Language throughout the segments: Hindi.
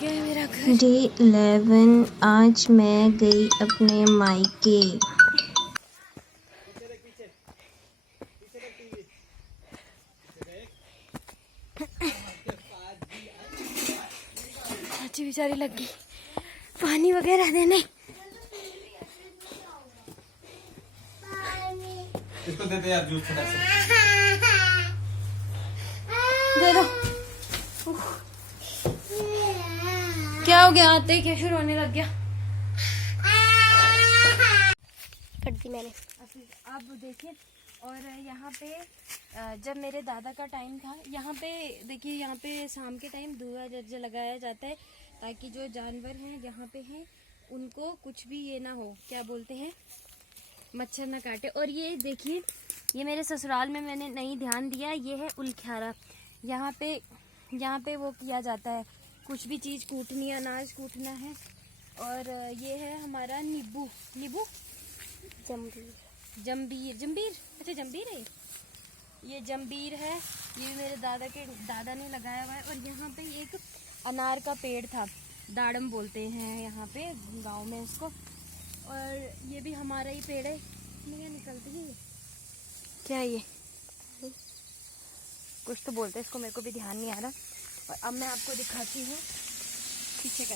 गया है मेरा घर। डे 11 आज मैं गई अपने मायके। चाची बेचारी लग गई पानी वगैरह देने। इसको दे दे यार जूस थोड़ा सा। दे दो। क्या हो गया? आते ही कैसे रोने लग गया। कर दी मैंने। आप देखिए, और यहाँ पे जब मेरे दादा का टाइम था, यहाँ पे देखिए, यहाँ पे शाम के टाइम धुआं लगाया जाता है ताकि जो जानवर हैं यहाँ पे हैं उनको कुछ भी ये ना हो, क्या बोलते हैं, मच्छर ना काटे। और ये देखिए, ये मेरे ससुराल में मैंने नहीं ध्यान दिया, ये है उलख्यारा। यहाँ पे वो किया जाता है, कुछ भी चीज़ कूटनी, अनाज कूटना है। और ये है हमारा नींबू जंबीर। अच्छा जंबीर है ये जंबीर है। ये मेरे दादा ने लगाया हुआ है। और यहाँ पे एक अनार का पेड़ था, दाड़म बोलते हैं यहाँ पे गांव में इसको। और ये भी हमारा ही पेड़ है। इसमें निकलती है क्या, ये कुछ तो बोलते हैं इसको, मेरे को भी ध्यान नहीं आ रहा। और अब मैं आपको दिखाती हूँ पीछे का।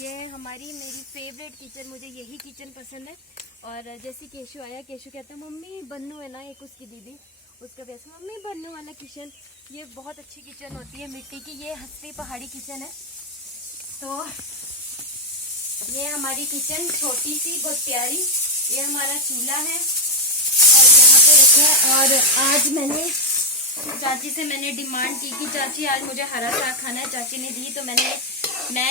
ये मेरी फेवरेट किचन, मुझे यही किचन पसंद है। और जैसे केशु आया, केशु कहता है मम्मी बन्नू है ना, एक उसकी दीदी, उसका वैसे मम्मी बन्नू वाला किचन। ये बहुत अच्छी किचन होती है मिट्टी की। ये हस्ती पहाड़ी किचन है। तो ये हमारी किचन छोटी सी बहुत प्यारी। ये हमारा चूल्हा है और यहाँ पे रखा है। और आज मैंने चाची से डिमांड की कि चाची आज मुझे हरा साग खाना है। चाची ने दी, तो मैं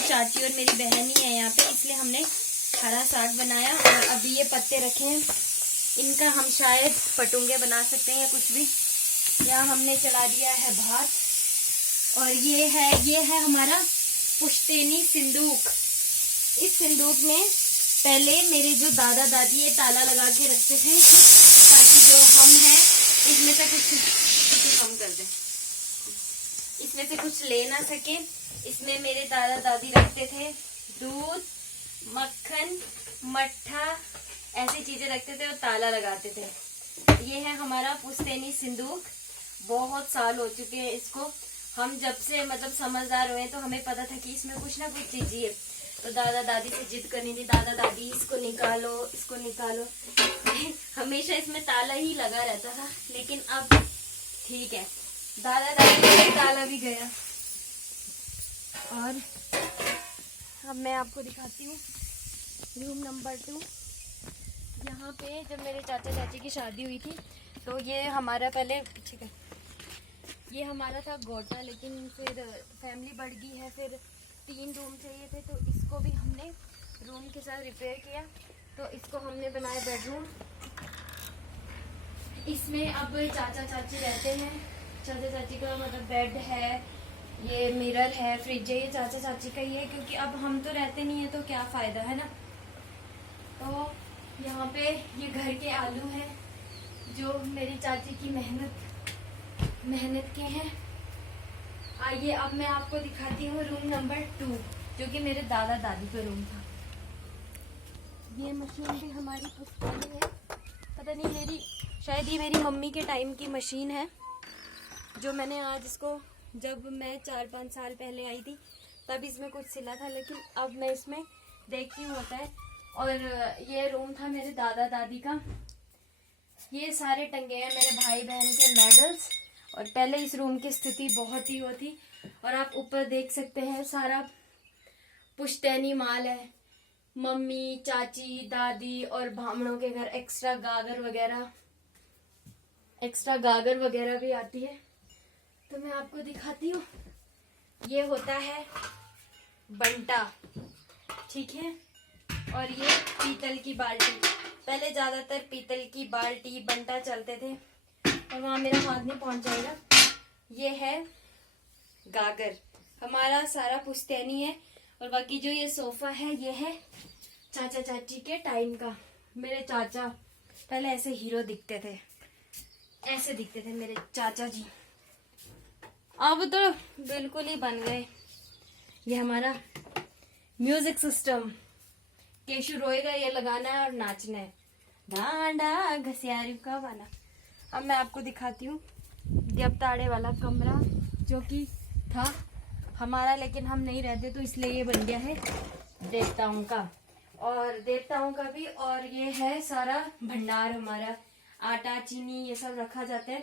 चाची और मेरी बहन ही है यहाँ पे, इसलिए हमने हरा साग बनाया। और अभी ये पत्ते रखे हैं, इनका हम शायद पटुंगे बना सकते हैं या कुछ भी। यहाँ हमने चढ़ा दिया है भात। और ये है हमारा पुश्तैनी सिंदूक। इस सिंदूक में पहले मेरे जो दादा दादी ये ताला लगा के रखते थे ताकि जो हम हैं इसमें से कुछ कम कर दें, इसमें से कुछ ले ना सके। इसमें मेरे दादा दादी रखते थे दूध, मक्खन, मट्ठा, ऐसी चीजें रखते थे और ताला लगाते थे। ये है हमारा पुश्तैनी सिंदूक। बहुत साल हो चुके हैं इसको। हम जब से समझदार हुए तो हमें पता था कि इसमें कुछ ना कुछ चीज है। तो दादा दादी से जिद करनी थी, दादा दादी इसको निकालो, इसको निकालो। हमेशा इसमें ताला ही लगा रहता था, लेकिन अब ठीक है, दादा दादी का ताला भी गया। और अब मैं आपको दिखाती हूँ रूम नंबर 2। यहाँ पे जब मेरे चाचा चाची की शादी हुई थी तो ये हमारा पहले पीछे का ये हमारा था गोटा, लेकिन फिर फैमिली बढ़ गई है, फिर 3 रूम चाहिए थे, तो इसको भी हमने रूम के साथ रिपेयर किया। तो इसको हमने बनाया बेडरूम। इसमें अब चाचा चाची रहते हैं। चाचा चाची का बेड है, ये मिरर है, फ्रिज है, ये चाचा चाची का ही है, क्योंकि अब हम तो रहते नहीं है तो क्या फ़ायदा है ना। तो यहाँ पे ये घर के आलू हैं जो मेरी चाची की मेहनत के हैं। आइए अब मैं आपको दिखाती हूँ रूम नंबर 2, जो कि मेरे दादा दादी का रूम था। ये मशीन भी हमारी पुश्तैनी है। पता नहीं, शायद ये मेरी मम्मी के टाइम की मशीन है, जो मैंने आज इसको, जब मैं 4-5 साल पहले आई थी तब इसमें कुछ सिला था, लेकिन अब मैं इसमें देखती हूँ होता है। और ये रूम था मेरे दादा दादी का। ये सारे टंगे हैं मेरे भाई बहन के मेडल्स। और पहले इस रूम की स्थिति बहुत ही होती। और आप ऊपर देख सकते हैं सारा पुश्तैनी माल है। मम्मी, चाची, दादी और भामड़ों के घर एक्स्ट्रा गागर वगैरह भी आती है। तो मैं आपको दिखाती हूँ। ये होता है बंटा, ठीक है। और ये पीतल की बाल्टी। पहले ज्यादातर पीतल की बाल्टी, बंटा चलते थे, और वहां मेरा हाथ नहीं पहुंच जाएगा। ये है गागर। हमारा सारा पुश्तैनी है। और बाकी जो ये सोफा है, ये है चाचा चाची के टाइम का। मेरे चाचा पहले ऐसे हीरो दिखते थे, ऐसे दिखते थे मेरे चाचा जी। अब तो बिल्कुल ही बन गए। ये हमारा म्यूजिक सिस्टम। केशु रोएगा, ये लगाना है और नाचना है, डांडा घसियारी का वाला। अब मैं आपको दिखाती हूँ देवताड़े वाला कमरा जो कि था हमारा, लेकिन हम नहीं रहते तो इसलिए ये बन गया है देवताओं का, और देवताओं का भी। और ये है सारा भंडार हमारा, आटा चीनी ये सब रखा जाता है।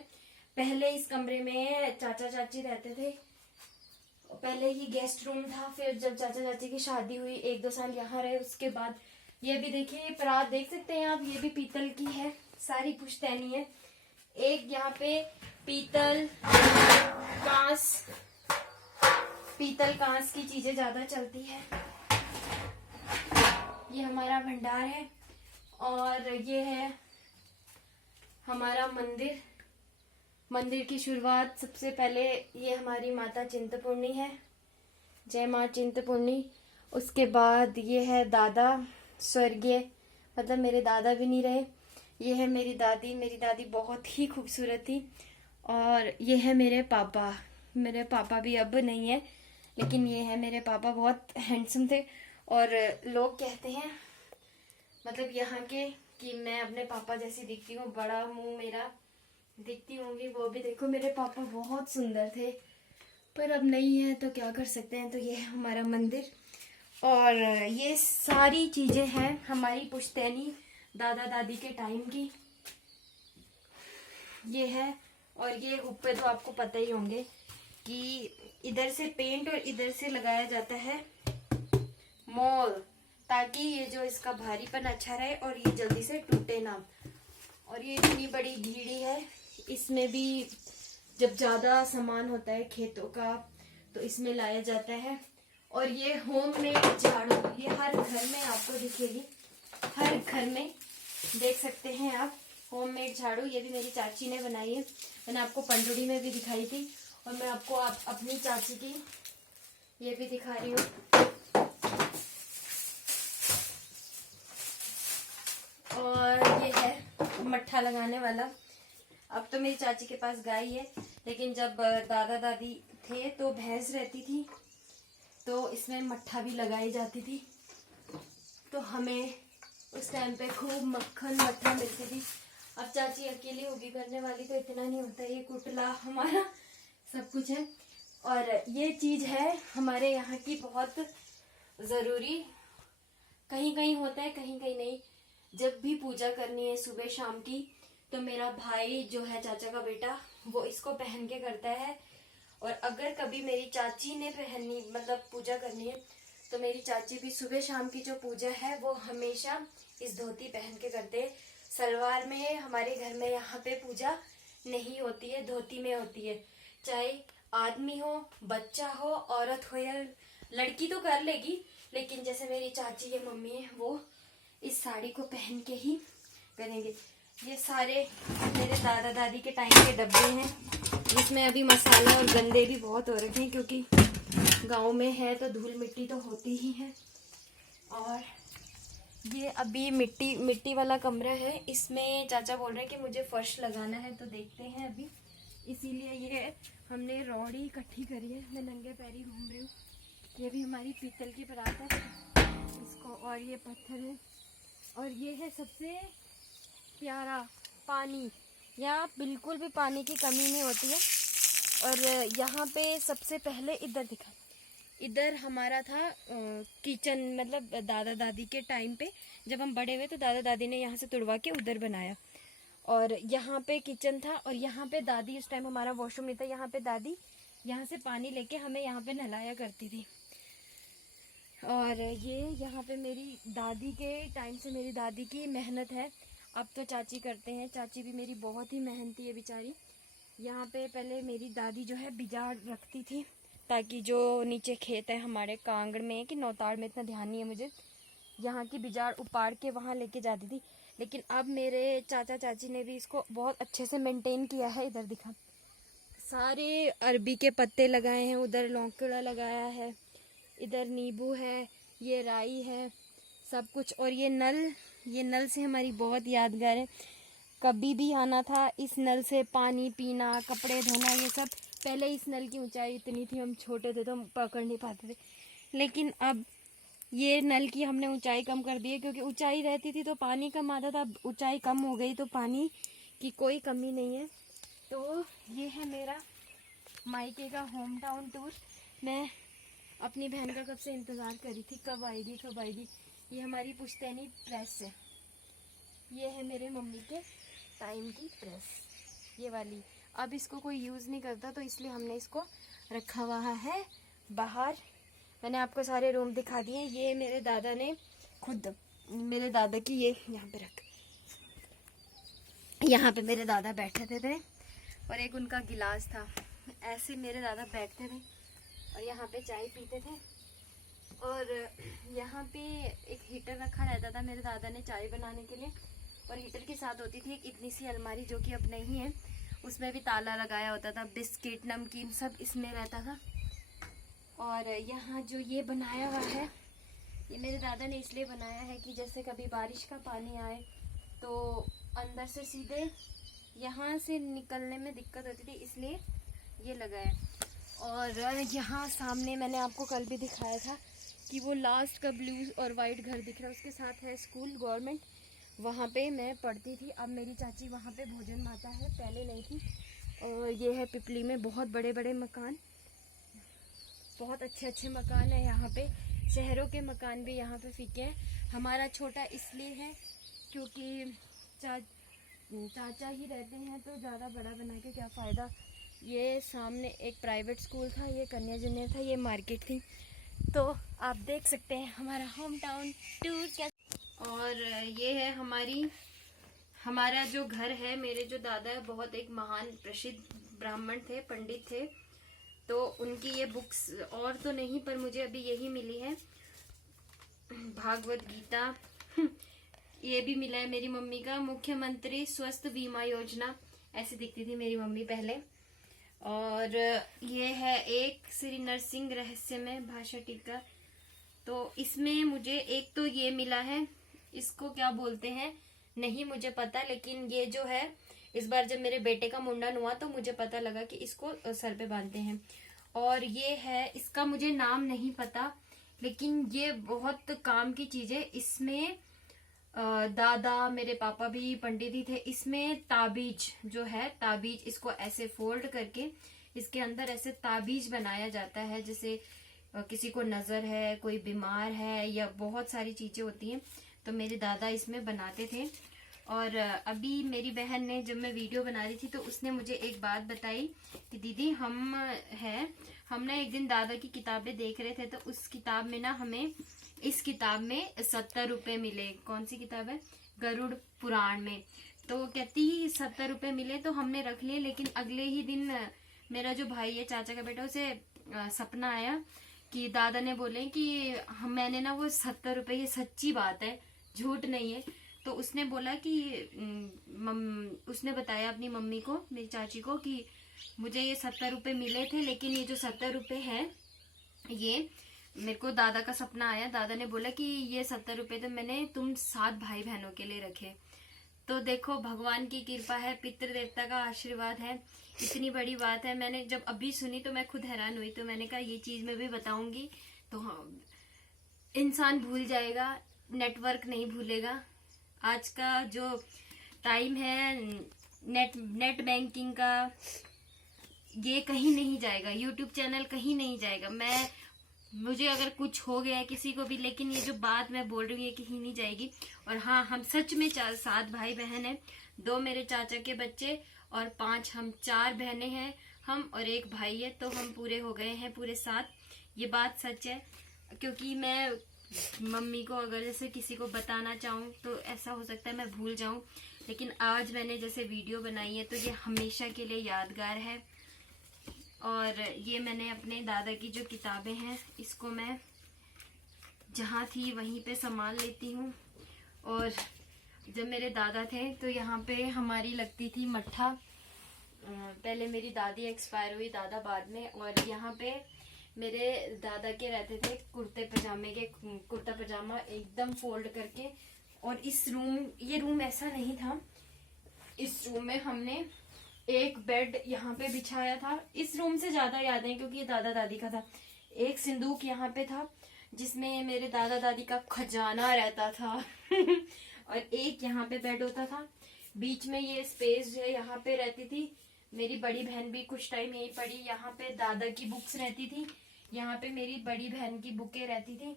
पहले इस कमरे में चाचा चाची रहते थे, पहले ही गेस्ट रूम था। फिर जब चाचा चाची की शादी हुई 1-2 साल यहाँ रहे, उसके बाद ये भी देखिए परात देख सकते हैं आप, ये भी पीतल की है, सारी पुश्तैनी है। एक यहाँ पे पीतल कांस की चीजें ज्यादा चलती है। ये हमारा भंडार है और ये है हमारा मंदिर। मंदिर की शुरुआत सबसे पहले ये हमारी माता चिंतपूर्णी है, जय माँ चिंतपूर्णी। उसके बाद ये है दादा स्वर्गीय, मतलब मेरे दादा भी नहीं रहे। ये है मेरी दादी बहुत ही खूबसूरत थी। और ये है मेरे पापा भी अब नहीं है, लेकिन ये है मेरे पापा, बहुत हैंडसम थे। और लोग कहते हैं मतलब यहाँ के कि मैं अपने पापा जैसी दिखती हूँ, बड़ा मुंह मेरा दिखती होंगी। वो भी देखो मेरे पापा बहुत सुंदर थे, पर अब नहीं है तो क्या कर सकते हैं। तो ये है हमारा मंदिर और ये सारी चीजें हैं हमारी पुश्तैनी दादा दादी के टाइम की, ये है। और ये ऊपर तो आपको पता ही होंगे कि इधर से पेंट और इधर से लगाया जाता है मोल, ताकि ये जो इसका भारीपन अच्छा रहे और ये जल्दी से टूटे ना। और ये इतनी बड़ी घीड़ी है, इसमें भी जब ज्यादा सामान होता है खेतों का तो इसमें लाया जाता है। और ये होममेड झाड़ू, ये हर घर में आपको दिखेगी, हर घर में देख सकते हैं आप होममेड झाड़ू। ये भी मेरी चाची ने बनाई है, मैंने आपको पंडुड़ी में भी दिखाई थी और मैं आपको अपनी चाची की ये भी दिखा रही हूँ। और ये है मट्ठा लगाने वाला। अब तो मेरी चाची के पास गाय है, लेकिन जब दादा दादी थे तो भैंस रहती थी, तो इसमें मट्ठा भी लगाई जाती थी। तो हमें उस टाइम पे खूब मक्खन मट्ठा मिलती थी। अब चाची अकेली होगी करने वाली तो इतना नहीं होता। ये कुटला हमारा सब कुछ है। और ये चीज है हमारे यहाँ की बहुत जरूरी, कहीं कहीं होता है कहीं कहीं नहीं। जब भी पूजा करनी है सुबह शाम की, तो मेरा भाई जो है चाचा का बेटा, वो इसको पहन के करता है। और अगर कभी मेरी चाची ने पहननी मतलब पूजा करनी है, तो मेरी चाची भी सुबह शाम की जो पूजा है वो हमेशा इस धोती पहन के करते हैं। सलवार में हमारे घर में यहाँ पे पूजा नहीं होती है, धोती में होती है। चाहे आदमी हो, बच्चा हो, औरत हो या लड़की तो कर लेगी, लेकिन जैसे मेरी चाची या मम्मी है वो इस साड़ी को पहन के ही करेंगे। ये सारे मेरे दादा दादी के टाइम के डब्बे हैं, जिसमें अभी मसाले और गंदे भी बहुत हो रखे हैं, क्योंकि गांव में है तो धूल मिट्टी तो होती ही है। और ये अभी मिट्टी वाला कमरा है, इसमें चाचा बोल रहे हैं कि मुझे फर्श लगाना है, तो देखते हैं अभी। इसीलिए ये हमने रौड़ी इकट्ठी करी है, मैं नंगे पैरी घूम रही हूँ। ये भी हमारी पीतल की परात है इसको, और ये पत्थर है। और ये है सबसे प्यारा पानी, यहाँ बिल्कुल भी पानी की कमी नहीं होती है। और यहाँ पे सबसे पहले इधर हमारा था किचन, मतलब दादा दादी के टाइम पे जब हम बड़े हुए तो दादा दादी ने यहाँ से तुड़वा के उधर बनाया। और यहाँ पे किचन था और यहाँ पे दादी, उस टाइम हमारा वॉशरूम नहीं था, यहाँ पे दादी यहाँ से पानी लेके हमें यहाँ पे नहलाया करती थी। और ये यहाँ पे मेरी दादी के टाइम से मेरी दादी की मेहनत है, अब तो चाची करते हैं। चाची भी मेरी बहुत ही मेहनती है बेचारी। यहाँ पे पहले मेरी दादी जो है बिजाड़ रखती थी, ताकि जो नीचे खेत है हमारे कांगड़ में कि नौताड़ में, इतना ध्यान नहीं है मुझे, यहाँ की बिजाड़ उपाड़ के वहाँ लेके जाती थी। लेकिन अब मेरे चाचा चाची ने भी इसको बहुत अच्छे से मेंटेन किया है। इधर दिखा, सारे अरबी के पत्ते लगाए हैं, उधर लौंकड़ा लगाया है, इधर नींबू है, ये राई है, सब कुछ। और ये नल से हमारी बहुत यादगार है। कभी भी आना था इस नल से पानी पीना, कपड़े धोना, ये सब। पहले इस नल की ऊंचाई इतनी थी, हम छोटे थे तो हम पकड़ नहीं पाते थे, लेकिन अब ये नल की हमने ऊंचाई कम कर दी है, क्योंकि ऊंचाई रहती थी तो पानी कम आता था, अब ऊंचाई कम हो गई तो पानी की कोई कमी नहीं है। तो ये है मेरा मायके का होम टाउन टूर। मैं अपनी बहन का कब से इंतज़ार कर रही थी, कब आएगी कब आएगी। ये हमारी पुश्तैनी प्रेस है, ये है मेरे मम्मी के टाइम की प्रेस, ये वाली। अब इसको कोई यूज़ नहीं करता तो इसलिए हमने इसको रखा हुआ है बाहर। मैंने आपको सारे रूम दिखा दिए। ये मेरे दादा ने खुद, मेरे दादा की, ये यहाँ पे रख, यहाँ पे मेरे दादा बैठे थे और एक उनका गिलास था, ऐसे मेरे दादा बैठते थे और यहाँ पे चाय पीते थे। और यहाँ पे एक हीटर रखा रहता था मेरे दादा ने चाय बनाने के लिए, और हीटर के साथ होती थी एक इतनी सी अलमारी जो कि अब नहीं है, उसमें भी ताला लगाया होता था, बिस्किट नमकीन सब इसमें रहता था। और यहाँ जो ये बनाया हुआ है, ये मेरे दादा ने इसलिए बनाया है कि जैसे कभी बारिश का पानी आए तो अंदर से सीधे यहाँ से निकलने में दिक्कत होती थी, इसलिए ये लगाया। और यहाँ सामने मैंने आपको कल भी दिखाया था कि वो लास्ट का ब्लू और वाइट घर दिख रहा है, उसके साथ है स्कूल गवर्नमेंट, वहाँ पे मैं पढ़ती थी। अब मेरी चाची वहाँ पे भोजन माता है, पहले नहीं थी। और ये है पिपली में बहुत बड़े बड़े मकान, बहुत अच्छे अच्छे मकान है यहाँ पे। शहरों के मकान भी यहाँ पे फीके हैं। हमारा छोटा इसलिए है क्योंकि चाचा ही रहते हैं, तो ज़्यादा बड़ा बना के क्या फ़ायदा। ये सामने एक प्राइवेट स्कूल था, ये कन्या जूनियर था, ये मार्केट थी। तो आप देख सकते हैं हमारा होम टाउन टूर क्या। और ये है हमारा जो घर है। मेरे जो दादा है बहुत एक महान प्रसिद्ध ब्राह्मण थे, पंडित थे, तो उनकी ये बुक्स और तो नहीं पर मुझे अभी यही मिली है, भागवत गीता। ये भी मिला है मेरी मम्मी का, मुख्यमंत्री स्वास्थ्य बीमा योजना, ऐसी दिखती थी मेरी मम्मी पहले। और ये है एक श्री नरसिंह रहस्यमय भाषा टीका, तो इसमें मुझे एक तो ये मिला है, इसको क्या बोलते हैं नहीं मुझे पता, लेकिन ये जो है इस बार जब मेरे बेटे का मुंडन हुआ तो मुझे पता लगा कि इसको सर पे बांधते हैं। और ये है, इसका मुझे नाम नहीं पता, लेकिन ये बहुत काम की चीज है। इसमें दादा मेरे पापा भी पंडित ही थे। इसमें ताबीज जो है, ताबीज इसको ऐसे फोल्ड करके इसके अंदर ऐसे ताबीज बनाया जाता है, जैसे किसी को नजर है, कोई बीमार है, या बहुत सारी चीजें होती हैं, तो मेरे दादा इसमें बनाते थे। और अभी मेरी बहन ने, जब मैं वीडियो बना रही थी तो उसने मुझे एक बात बताई कि दीदी हम ना एक दिन दादा की किताबें देख रहे थे, तो उस किताब में ना हमें इस किताब में 70 रुपए मिले। कौन सी किताब है? गरुड़ पुराण में। तो कहती 70 रुपए मिले तो हमने रख लिए, लेकिन अगले ही दिन मेरा जो भाई है, चाचा का बेटा, उसे सपना आया कि दादा ने बोले कि मैंने ना वो 70 रुपए, ये सच्ची बात है, झूठ नहीं है। तो उसने बोला कि उसने बताया अपनी मम्मी को, मेरी चाची को, कि मुझे ये 70 रुपए मिले थे, लेकिन ये जो 70 रुपए है, ये मेरे को दादा का सपना आया, दादा ने बोला कि ये 70 रुपए तो मैंने तुम 7 भाई बहनों के लिए रखे। तो देखो भगवान की कृपा है, पितृ देवता का आशीर्वाद है, इतनी बड़ी बात है। मैंने जब अभी सुनी तो मैं खुद हैरान हुई, तो मैंने कहा ये चीज मैं भी बताऊंगी तो हाँ, इंसान भूल जाएगा, नेटवर्क नहीं भूलेगा। आज का जो टाइम है नेट बैंकिंग का, ये कहीं नहीं जाएगा, यूट्यूब चैनल कहीं नहीं जाएगा। मुझे अगर कुछ हो गया है किसी को भी, लेकिन ये जो बात मैं बोल रही हूँ ये कहीं नहीं जाएगी। और हाँ, हम सच में 7 भाई बहन हैं, 2 मेरे चाचा के बच्चे और 5 हम 4 बहनें हैं हम, और 1 भाई है, तो हम पूरे हो गए हैं, पूरे 7। ये बात सच है, क्योंकि मैं मम्मी को अगर जैसे किसी को बताना चाहूँ तो ऐसा हो सकता है मैं भूल जाऊँ, लेकिन आज मैंने जैसे वीडियो बनाई है तो ये हमेशा के लिए यादगार है। और ये मैंने अपने दादा की जो किताबें हैं, इसको मैं जहाँ थी वहीं पे संभाल लेती हूँ। और जब मेरे दादा थे तो यहाँ पे हमारी लगती थी मट्ठा, पहले मेरी दादी एक्सपायर हुई, दादा बाद में। और यहाँ पे मेरे दादा के रहते थे कुर्ते पजामे के, कुर्ता पजामा एकदम फोल्ड करके। और ये रूम ऐसा नहीं था, इस रूम में हमने एक बेड यहाँ पे बिछाया था। इस रूम से ज्यादा याद है क्योंकि ये दादा दादी का था। एक सिंदूक यहाँ पे था, जिसमें मेरे दादा दादी का खजाना रहता था। और एक यहाँ पे बेड होता था, बीच में ये स्पेस जो है यहाँ पे रहती थी। मेरी बड़ी बहन भी कुछ टाइम यहीं पढ़ी। यहाँ पे दादा की बुक्स रहती थी, यहाँ पे मेरी बड़ी बहन की बुकें रहती थी।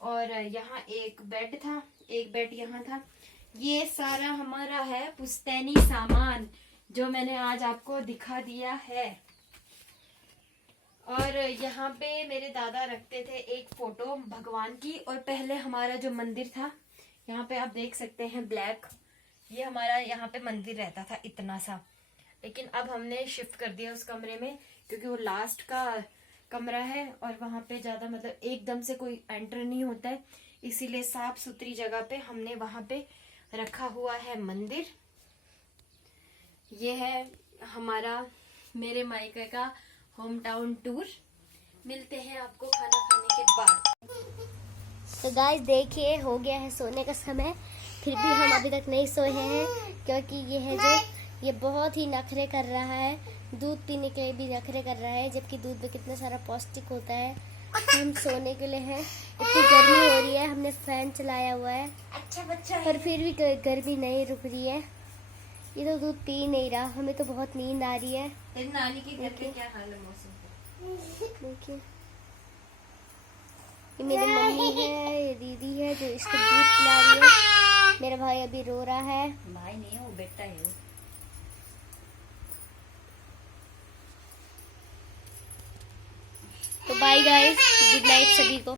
और यहाँ एक बेड था, एक बेड यहाँ था। ये सारा हमारा है पुश्तैनी सामान जो मैंने आज आपको दिखा दिया है। और यहाँ पे मेरे दादा रखते थे एक फोटो भगवान की। और पहले हमारा जो मंदिर था, यहाँ पे आप देख सकते हैं ब्लैक, ये हमारा यहाँ पे मंदिर रहता था इतना सा। लेकिन अब हमने शिफ्ट कर दिया उस कमरे में, क्योंकि वो लास्ट का कमरा है और वहां पे ज्यादा मतलब एकदम से कोई एंटर नहीं होता है, इसीलिए साफ सुथरी जगह पे हमने वहां पे रखा हुआ है मंदिर। ये है हमारा मेरे मायके का होम टाउन टूर। मिलते हैं आपको खाना खाने के बाद। तो गाइस देखिए, हो गया है सोने का समय, फिर भी हम अभी तक नहीं सोए हैं, क्योंकि ये है जो ये बहुत ही नखरे कर रहा है। दूध पीने के लिए भी नखरे कर रहा है, जबकि दूध में कितना सारा पौष्टिक होता है। हम सोने के लिए हैं, इतनी गर्मी हो रही है, हमने फैन चलाया हुआ है। अच्छा बच्चा, पर फिर भी गर्मी नहीं रुक रही है। ये तो दूध पी नहीं रहा, हमें तो बहुत नींद आ रही है। तेरी नानी के घर पे क्या हाल है मौसम का? देखिए, ये मेरी मम्मी है, ये दीदी है जो इसको दूध पिला रही है। मेरा भाई अभी रो रहा है। भाई नहीं है वो, बेटा है वो। तो बाय गाइस, गुड नाइट सभी को।